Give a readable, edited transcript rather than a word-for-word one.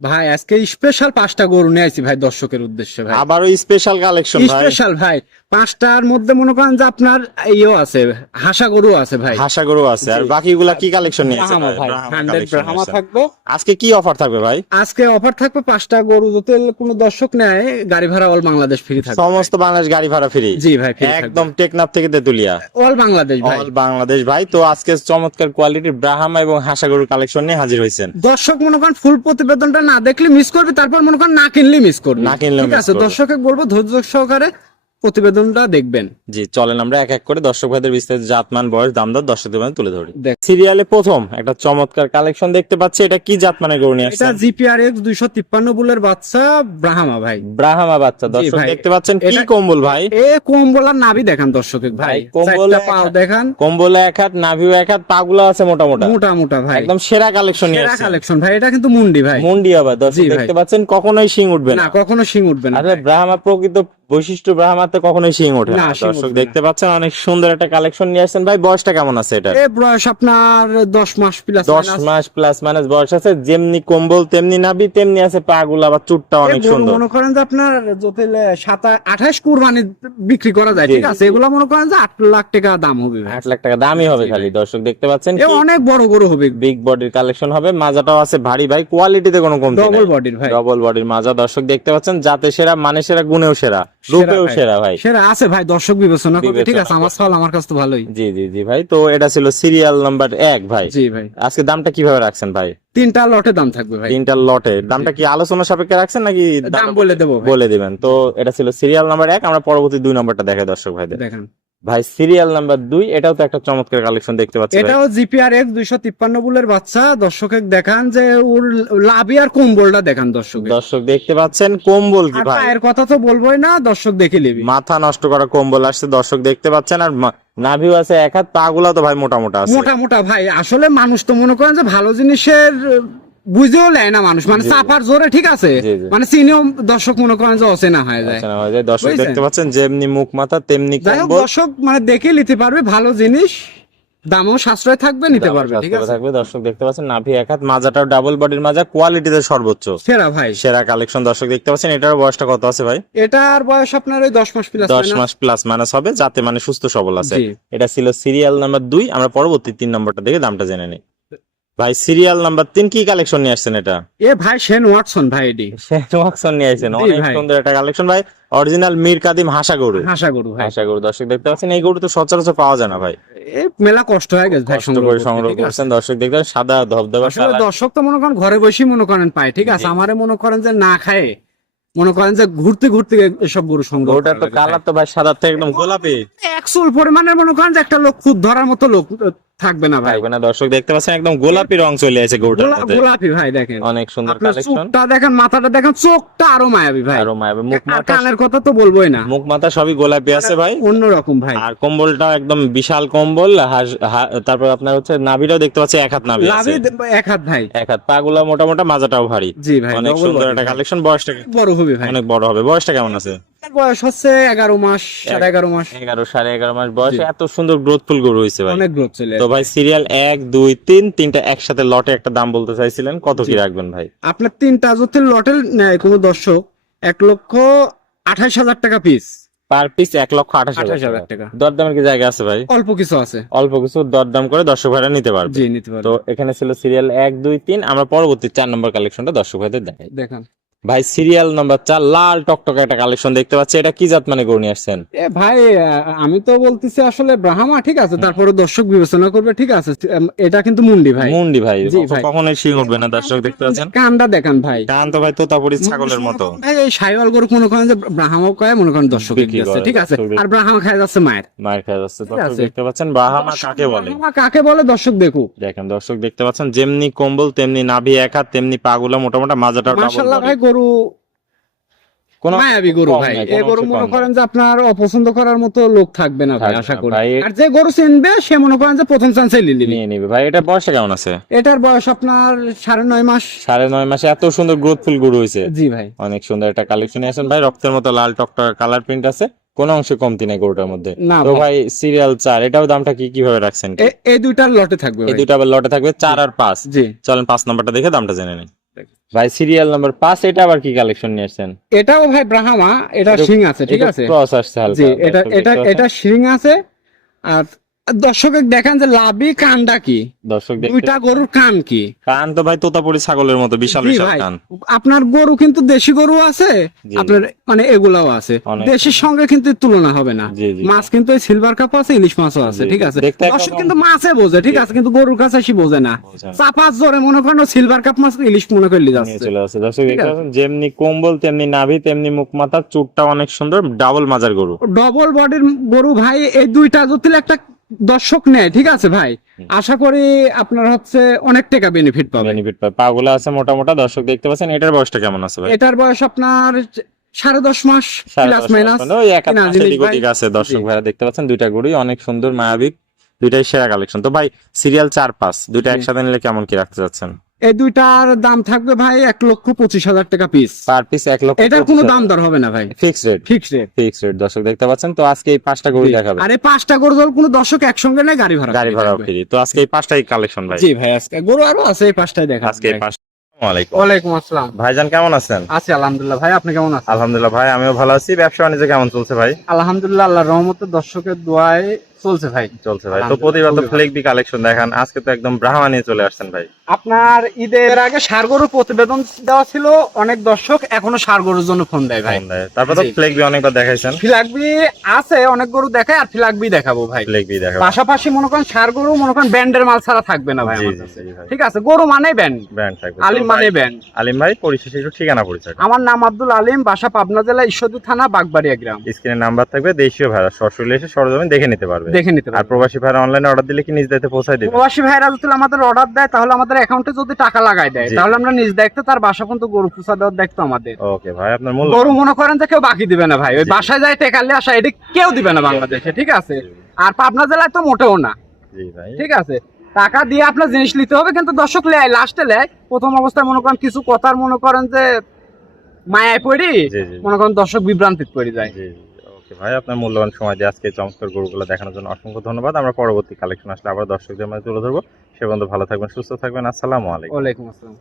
ভাই আজকে স্পেশাল 5টা গরু নিয়ে আইছি ভাই দর্শকের উদ্দেশ্যে ভাই। আবারও স্পেশাল কালেকশন ভাই। স্পেশাল ভাই 5টার মধ্যে মনে করেন যে আপনার ইয়েও আছে, হাসা গরু আছে ভাই। হাসা গরু আছে, আর বাকিগুলা কি কালেকশন নিয়েছে ব্রাহ্মা ভাই, 100 ব্রাহ্মা থাকবে। আজকে কি অফার থাকবে ভাই? আজকে অফার থাকবে 5টা গরু যদি কোনো দর্শক নেয় গাড়ি ভাড়া অল বাংলাদেশ ফ্রি থাকবে। সমস্ত বাংলাদেশ গাড়ি ভাড়া ফ্রি? জি ভাই, ফ্রি একদম টেকনাফ থেকে তেতুলিয়া অল বাংলাদেশ ভাই। অল বাংলাদেশ ভাই। তো আজকে চমৎকার কোয়ালিটির ব্রাহ্মা এবং হাসা গরুর কালেকশন নিয়ে হাজির হয়েছেন। দর্শক মনে করেন ফুল প্রতিবেদনটা না দেখলে মিস করবে, তারপর মনে করেন না কিনলে মিস করবে। না কিনলেও ঠিক miss আছে, করবে। দর্শকের বলবো ধৈর্য সহকারে প্রতিবেদনটা দেখবেন। জি চলেন আমরা এক এক করে দর্শক ভাইদের বিস্তারিত জাতমান, বয়স, দাম দর দর্শকদের মধ্যে তুলে ধরি। দেখ। সিরিয়ালে প্রথম একটা চমৎকার কালেকশন দেখতে পাচ্ছি, এটা কি জাতমানের গরু নিয়ে এটা আসছেন? জিপিআরএক্স 253 বুলের বাচ্চা ব্রাহ্মা ভাই। ব্রাহ্মা বাচ্চা দর্শক ভাই। দেখতে পাচ্ছেন, কি এটা- কম্বল ভাই? এ কম্বলার নাভি দেখান দর্শকের ভাই, ভাই, কম্বলে চারটা পাও দেখান, কম্বলে এক হাত, নাভিও এক হাত, পাগুলা আছে মোটা মোটা, মোটা মোটা ভাই, একদম সেরা কালেকশন নিয়ে সেরা আসছেন। কালেকশন ভাই। এটা কিন্তু মুন্ডি ভাই, মুন্ডি আবার দর্শক জি ভাই। দেখতে পাচ্ছেন, কখনোই শিং উঠবে না না। কখনো শিং উঠবে না। আসলে ব্রাহ্মা প্রকৃত বৈশিষ্ট্য, ব্রাহ্মাতে কখনোই শিং ওঠে না, না। শিং দর্শক উঠবে না। দেখতে পাচ্ছেন অনেক সুন্দর একটা কালেকশন নিয়ে আসছেন ভাই। বয়সটা কেমন আছে এটা? এ বয়স আপনার 10 মাস প্লাস 10 মাস প্লাস মাইনাস বয়স আছে। যেমনি কম্বল তেমনি নাভি, তেমনি আছে পাগুলো, আবার চুটটা অনেক সুন্দর। মনে করেন যে আপনার যদি 28 কুরবানি বিক্রি করা যায়, জি, ঠিক আছে, এগুলা মনে করেন যে 8 লাখ টাকা দাম হবে ভাই। 8 লাখ টাকা দামই হবে খালি। দর্শক দেখতে পাচ্ছেন এ অনেক বড় গরু হবে, বিগ বডির কালেকশন হবে। মাজাটাও আছে ভারী ভাই, কোয়ালিটিতে কোনো কমতি নাই। ডবল বডির ভাই, ডবল বডির মাজা দর্শক দেখতে পাচ্ছেন, জাতে সেরা, মানে সেরা, গুণেও সেরা, রূপেও ভাই। সেরা ভাই। সেরা আছে ভাই, দর্শক বিবেচনা করবে, ঠিক আছে। বিবেচনা আমার সাল আমার কাছে তো ভালোই। জি জি জি ভাই। তো এটা ছিল সিরিয়াল নাম্বার 1 ভাই। জি ভাই, আজকে দামটা কিভাবে রাখছেন ভাই? 3টা লটে দাম থাকবে ভাই। 3টা লটে দামটা কি আলোচনা সাপেক্ষে রাখছেন নাকি দাম বলে দেবো ভাই। বলে দিবেন? তো এটা ছিল সিরিয়াল নাম্বার 1, আমরা পরবর্তী 2 নাম্বারটা দেখাই দর্শক ভাইদের। দেখেন, ভাই সিরিয়াল নাম্বার 2, এটাও তো একটা চমৎকার কালেকশন দেখতে পাচ্ছি ভাই। এটাও জিপিআরএক্স 253 বুলের বাচ্চা। দর্শকের দেখান যে ওর লাভি আর কম্বলটা দেখান দর্শক। দর্শক দেখতে পাচ্ছেন কম্বল কি আর ভাই, পায়ের কথা তো বলবোই না, দর্শক দেখে নিবি। মাথা নষ্ট করা কম্বল আসছে দর্শক দেখতে পাচ্ছেন। আর নাভিও আছে এক হাত, পাগুলা তো ভাই মোটা মোটা আছে। মোটা মোটা ভাই, আসলে মানুষ তো মনে করেন যে ভালো জিনিসের বুঝেও নেয় না মানুষ, মানে জি, জি। চাপার জোরে, ঠিক আছে, জি, জি। মানে চিনিও দর্শক মনে করেন যে অচেনা হয়ে যায়। আচ্ছা না ভাই, দর্শক বুঝছেন? দেখতে পাচ্ছেন যেমনি মুখ মাথা তেমনি যাই হোক, কম্বল। দর্শক মানে দেখে নিতে পারবে, ভালো জিনিস, দামও সাশ্রয় থাকবে, নিতে পারবে, ঠিক আছে। থাকবে। দর্শক দেখতে পাচ্ছেন নাভি এক হাত, মাজাটাও ডাবল বডির মাজা, কোয়ালিটিতে সর্বোচ্চ সেরা ভাই। সেরা কালেকশন দর্শক দেখতে পাচ্ছেন। এটার বয়সটা কত আছে ভাই? এটার বয়স আপনার ওই 10 মাস প্লাস 10 মাস প্লাস মাইনাস হবে, যাতে মানে সুস্থ সবল আছে। জি। এটা ছিল সিরিয়াল নাম্বার 2, আমরা পরবর্তী 3 নম্বরটা দেখে দামটা জেনে নিই। ভাই সিরিয়াল নাম্বার 3 কি কালেকশন নিয়ে আসছেন এটা? এ ভাই শেন ওয়াটসন ভাই, এডি ওয়াকসন নিয়ে আসছেন, জি অনেক ভাই। সুন্দর একটা কালেকশন ভাই। অরিজিনাল মীর কাদিম হাসা গরু। হাসা গরু ভাই। হাসা গরু দর্শক দেখতে পাচ্ছেন, এই গরু তো সচরাচর পাওয়া যায় না ভাই। এ মেলা কষ্ট হয়ে গেছে ভাই, কষ্ট করে সংগ্রহ ঠিক আছে। করছেন দর্শক দেখতে পাচ্ছেন, সাদা ধবধবা আসলে কালার। দর্শক তো মনে করেন ঘরে বসে মনে করেন পায়, ঠিক আছে। জি। আমারে মনে করেন যে না খায়, মনে করেন যে ঘুরতে ঘুরতে এসব গরু সংগ্রহ গরুটার তো করা লাগে কালার তো ভাই সাদা থেকে একদম গোলাপি। ভাই। একচুল পরিমাণের মনে করেন যে একটা লোক খুদ ধরার মতো লোক থাকবে না ভাই। থাকবে না। দর্শক দেখতে পাচ্ছেন একদম গোলাপি রং চলে আসে গরুটার মধ্যে। গোলাপি ভাই, দেখেন অনেক সুন্দর আপনার কালেকশন। চোখটা দেখেন, মাথাটা দেখেন, চোখটা আরো মায়াবী ভাই। আর মায়াবী মুখ আর মাথা, কানের কথা তো বলবোই না, মুখ মাথা সবই গোলাপি আছে ভাই। অন্যরকম ভাই। আর কম্বলটাও একদম বিশাল কম্বল। তারপর আপনার হচ্ছে নাভিটাও দেখতে পাচ্ছি এক হাত নাভি আছে, লাভি এক হাত ভাই। এক হাত, পাগুলা মোটা মোটা, মাজাটাও ভারী। জি ভাই, অনেক double সুন্দর body একটা ভাই। কালেকশন। বয়সটা বড় হবে ভাই, অনেক বড় হবে। বয়সটা কেমন আছে? তার বয়স হচ্ছে 11 মাস, 11.5 মাস, 11 11.5 মাস বয়সে জি। এত সুন্দর গ্রোথফুল গরু হয়েছে ভাই। অনেক গ্রোথ চলে তো আসে। ভাই সিরিয়াল 1 2 3 তিনটা একসাথে লটে একটা দাম বলতে চাইছিলেন, কত কি রাখবেন ভাই? আপনার 3টা যদি লটেল নেয় কোনো দর্শক, 1,28,000 টাকা পিস, পার পিস 1,28,000 28,000 টাকা। টাকা। দরদামের কি জায়গা আছে ভাই? অল্প কিছু আছে, অল্প কিছু দরদাম করে দর্শক ভাইরা নিতে পারবে। জি নিতে পারবে। তো এখানে ছিল সিরিয়াল 1 2 3, আমরা পরবর্তী 4 নম্বর কালেকশনটা দর্শক ভাইদের দেখাই। দেখেন ভাই সিরিয়াল নাম্বার 4, লাল টকটকে একটা কালেকশন দেখতে পাচ্ছি। এটা কি জাত মানে গরু নিয়ে আসছেন? এ ভাই, আমি তো বলতেছি আসলে ব্রাহ্মা, ঠিক আছে, তারপরে দর্শক বিবেচনা করবে, ঠিক আছে। এটা কিন্তু মুন্ডি ভাই। মুন্ডি ভাই, জি ভাই। কখনোই শিং উঠবে না। দর্শক দেখতে পাচ্ছেন কানটা দেখেন ভাই, কান তো ভাই তোতাপুরি ছাগলের মতো। ভাই এই সাইওয়াল গরু মনে করেন যে ব্রাহ্মা কয়, মনে করেন দর্শক বিক্রি করে, ঠিক আছে। দর্শক আর ব্রাহ্মা খায় যাচ্ছে মায়ের। মার খেয়ে যাচ্ছে। ঠিক দর্শক আছে। দেখতে পাচ্ছেন ব্রাহ্মা কাকে বলে। ব্রাহ্মা কাকে বলে দর্শক দেখুক। দেখেন দর্শক দেখতে পাচ্ছেন, যেমনি কম্বল তেমনি নাভি এক হাত, তেমনি পাগুলা মোটা মোটা, মাজাটাও ডাবল মাশাআল্লাহ বডি। ভাই, গরু কোনো মায়াবী গরু কম ভাই। নাই, এই কোনো গরু অংশে মনে কম করেন নাই। যে আপনার অপছন্দ করার মতো লোক থাকবে না ভাই, থাকবে আশা না করি। ভাই। আর যে গরু চিনবে সে মনে করেন যে প্রথম চান্সে নিয়ে নিয়ে নিবে ভাই। এটা বয়সটা কেমন আছে? এটার বয়স আপনার 9.5 মাস। 9.5 মাসে এত সুন্দর গ্রোথফুল গরু হয়েছে। জি ভাই, অনেক সুন্দর একটা কালেকশন আছেন ভাই। রক্তের মতো লাল টকটকা কালার প্রিন্ট আছে, কোনো অংশে কমতি নেই গরুটার মধ্যে। না তো ভাই। ভাই সিরিয়াল 4, এটাও দামটা কি কিভাবে রাখছেন? এই দুইটার লটে থাকবে এই ভাই। দুইটা আবার লটে থাকবে 4 আর 5। জি চলেন 5 নাম্বারটা দেখে দামটা জেনে নিই। ভাই সিরিয়াল নাম্বার 5, এটা আবার কি কালেকশন নিয়ে আসছেন? এটাও ভাই ব্রাহ্মা, এটা শিং আছে, ঠিক আছে। ক্রস আসছে হালকা, জি, এটা দর্শক এটা দেখতে পাচ্ছেন। এটা শিং আছে। আর দর্শকের দেখেন যে লাভি কানটা কি, দর্শক দেখতে দুইটা গরুর কান কি। কান তো ভাই তোতাপুরি ছাগলের মতো বিশাল জি বিশাল ভাই, কান। আপনার গরু কিন্তু দেশি গরু আছে, জি। আপনার মানে এগুলাও আছে, অনেক দেশির সুন্দর। সঙ্গে কিন্তু তুলনা হবে না। জি, জি। মাছ কিন্তু সিলভার কাপ আছে, ইলিশ মাছও আছে, জি, ঠিক জি। আছে। দেখতে দর্শক একরকম- কিন্তু মাছে বোঝে, ঠিক জি। আছে, কিন্তু গরুর কাছে এসে বোঝে না। বোঝে না। চাপাত জোরে মনে করেন সিলভার কাপ মাছ ইলিশ মনে করলে নিয়ে যাচ্ছে। চলে আসছে দর্শক ঠিক দেখতে আছে। পাচ্ছেন, যেমনি কম্বল তেমনি নাভি তেমনি মুখ মাথা, চুটটা অনেক সুন্দর, ডাবল মাজার গরু। ডবল বডির গরু ভাই, এই দুইটা যদি একটা দর্শক নেয়, ঠিক আছে ভাই, আশা করি আপনার হচ্ছে অনেক টাকা বেনিফিট পাবে। বেনিফিট পায়, পাগুলা আছে মোটা মোটা, দর্শক দেখতে পাচ্ছেন। এটার বয়সটা কেমন আছে ভাই? এটার বয়স আপনার 10.5 মাস সাড়ে প্লাস 10 মাস, মাইনাস। মানে ওই এক আধ মাসের দিক ওদিক আছে। দর্শক ভাইরা দেখতে পাচ্ছেন দুইটা গরুই অনেক সুন্দর, মায়াবী, দুইটাই সেরা কালেকশন। তো ভাই সিরিয়াল 4-5 দুইটা জি। একসাথে নিলে কেমন কি রাখতে চাচ্ছেন? এই দুইটার দাম থাকবে ভাই 1,25,000 টাকা পিস। পার পিস 1 লক্ষ। এটার কোনো দাম দর হবে না ভাই, fix rate. Fix rate. Fix rate দর্শক দেখতে পাচ্ছেন। তো আজকে এই 5টা গরু দেখাবে, আরে 5টা গরু ধর কোনো দর্শক একসঙ্গে নেয়, গাড়ি ভাড়া গাড়ি free ভাড়া থাকবে। ফ্রি। তো আজকে এই 5টাই কালেকশন ভাই। জি ভাই, আজকে গরু আরো আছে, এই 5টাই দেখা আজকে এই 5। আসসালামু আলাইকুম ওয়ালাইকুম আসসালাম। ভাইজান, কেমন আছেন? আছি আলহামদুলিল্লাহ, ভাই আপনি কেমন আছেন? আলহামদুলিল্লাহ ভাই, আমিও ভালো আছি। ব্যবসা বাণিজ্য কেমন চলছে ভাই? আলহামদুলিল্লাহ, আল্লাহর রহমতে দর্শকের দোয়ায় চলছে ভাই। চলছে ভাই। তো আলহামদুলিল্লাহ, প্রতিবার তো খুবই ভালো। ফ্লেগবি কালেকশন দেখান, আজকে তো একদম ব্রাহ্মা নিয়ে চলে আসছেন ভাই। আপনার ঈদের আগে ষাড় গরুর প্রতিবেদন দেওয়া ছিল, অনেক দর্শক এখনো ষাড় গরুর জন্য ফোন দেয় ভাই। ফোন দেয়। তারপর তো জি। ফ্লেগবি অনেকবার দেখাইছেন। ফিলাকবি আছে, অনেক গরু দেখায়, আর ফিলাকবি দেখাবো ভাই। ফ্লেগবি দেখাবো। পাশাপাশি মনে করেন ষাড় গরু, মনে করেন ব্যান্ডের মাল ছাড়া থাকবে না ভাই জি, আমার জি, কাছে। জি ভাই। ঠিক আছে, গরু মানে ব্যান্ড, ব্র্যান্ড থাকবে। আলিম তো মানে ভাই, ব্যান্ড। আলিম ভাই পরিশেষে একটু ঠিকানা পরিচয়। আমার নাম আব্দুল আলিম, বাসা পাবনা জেলা ঈশ্বরদী থানা বাগবাড়িয়া গ্রাম। স্ক্রিনে নাম্বার থাকবে, দেশীয় ভাড়া সরাসরি এসে সরজমিন দেখে নিতে পারবে। দেখে নিতে আর পারবেন। প্রবাসী ভাড়া অনলাইনে অর্ডার দিলে কি নিজ দায়িত্বে পৌঁছায় দিবে? প্রবাসী ভাইরা যদি আমাদের অর্ডার দেয়, তাহলে আমাদের অ্যাকাউন্টে যদি টাকা লাগাই দেয়, জি। তাহলে আমরা নিজ দায়িত্বে তার বাসা পর্যন্ত গরু পুষা দেওয়ার দায়িত্ব আমাদের। ওকে ভাই, আপনার মূল গরু মনে করেন যে কেউ বাকি দিবে না ভাই, ওই জি। বাসায় যায় টেকালে আসা, এটি কেউ দিবে না বাংলাদেশে, ঠিক আছে। আর পাবনা জেলায় তো মোটেও না, জি ভাই। ঠিক আছে। টাকা দিয়ে আপনার জিনিস নিতে হবে, কিন্তু দর্শক লেয় লাস্টে লেয়, প্রথম অবস্থায় মনে করেন কিছু কথার মনে করেন যে মায়ায় পড়ি, জি, জি। মনে করেন দর্শক বিভ্রান্তিত পড়ে যায়। জি, জি। ওকে ভাই, আপনার মূল্যবান সময় দিয়ে আজকে এই চমৎকার গরুগুলো দেখানোর জন্য অসংখ্য ধন্যবাদ। আমরা পরবর্তী কালেকশন আসলে আবার দর্শকদের মাঝে তুলে ধরবো। সে পর্যন্ত ভালো থাকবেন, সুস্থ থাকবেন। আসসালামু আলাইকুম। ওয়ালাইকুম আসসালাম।